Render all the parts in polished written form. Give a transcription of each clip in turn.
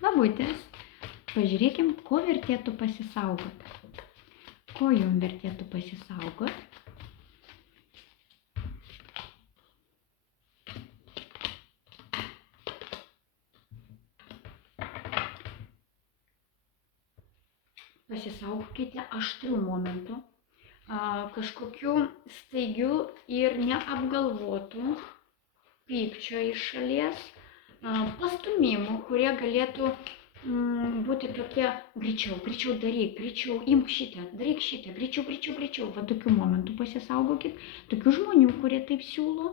Labutės. Pažiūrėkim, ko vertėtų pasisaugoti. Ko jum vertėtų pasisaugoti? Pasisaugokite aštrių momentų, kažkokių staigių ir neapgalvotų pykčio iš šalies, pastumimų, kurie galėtų būti tokie greičiau daryk, greičiau imk šitą, daryk šitą, greičiau. Va tokių momentų pasisaugokit, tokių žmonių, kurie taip siūlo,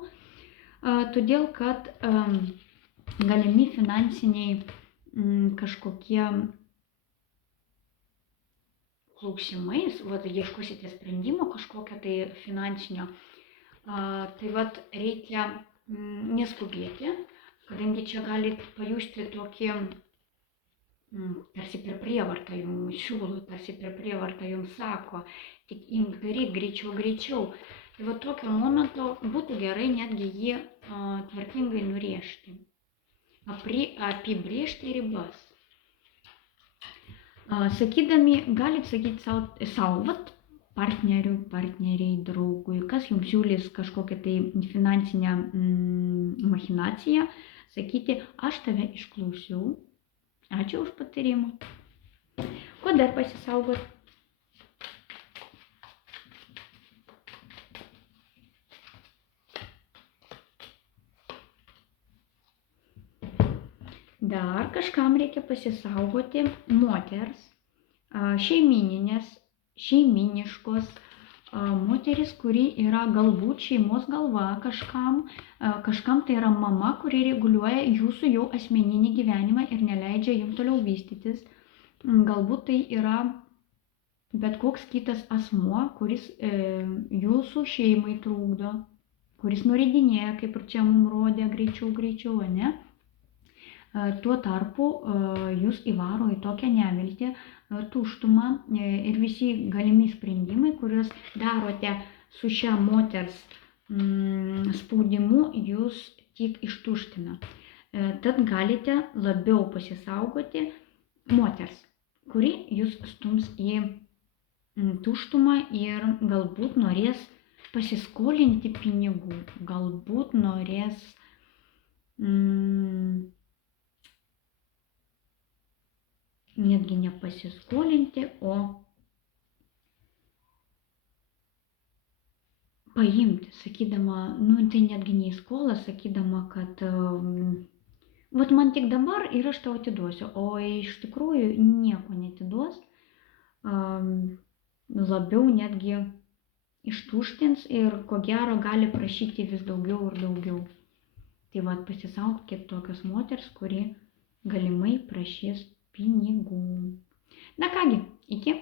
todėl kad galimi finansiniai kažkokie klausimais, ieškosite sprendimo kažkokio tai finansinio, tai reikia neskubėti, kadangi čia galit pajusti tokį, tarsi per prievartą jums siūlo, tarsi per prievartą jums sako, tik imk daryk greičiau. Tai tokio momento būtų gerai netgi jį tvarkingai nurėžti, apibrėžti ribas. Sakydami, galit sakyti savo partneriai, draugui, kas jums siūlys kažkokią tai finansinę machinaciją, sakyti, aš tave išklausiau, ačiū už patarimą. Ko dar pasisaugot? Dar kažkam reikia pasisaugoti moters, šeiminiškos moteris, kuri yra galbūt šeimos galva kažkam tai yra mama, kuri reguliuoja jūsų jau asmeninį gyvenimą ir neleidžia jums toliau vystytis. Galbūt tai yra bet koks kitas asmuo, kuris jūsų šeimai trukdo, kuris nuridinėja, kaip ir čia mums rodė, greičiau, ne? Tuo tarpu jūs įvaro į tokią neviltį, tuštumą ir visi galimi sprendimai, kuriuos darote su šia moters spaudimu, jūs tik ištuština. Tad galite labiau pasisaugoti moters, kuri jūs stums į tuštumą ir galbūt norės pasiskolinti pinigų, galbūt norės netgi nepasiskolinti, o paimti, sakydama, tai netgi ne į skolą, sakydama, kad man tik dabar ir aš tau atiduosiu, o iš tikrųjų nieko netiduos, labiau netgi ištuštins ir ko gero gali prašyti vis daugiau ir daugiau. Tai pasisaugokit tokios moters, kuri galimai prašys pinigų. Na kągi, iki.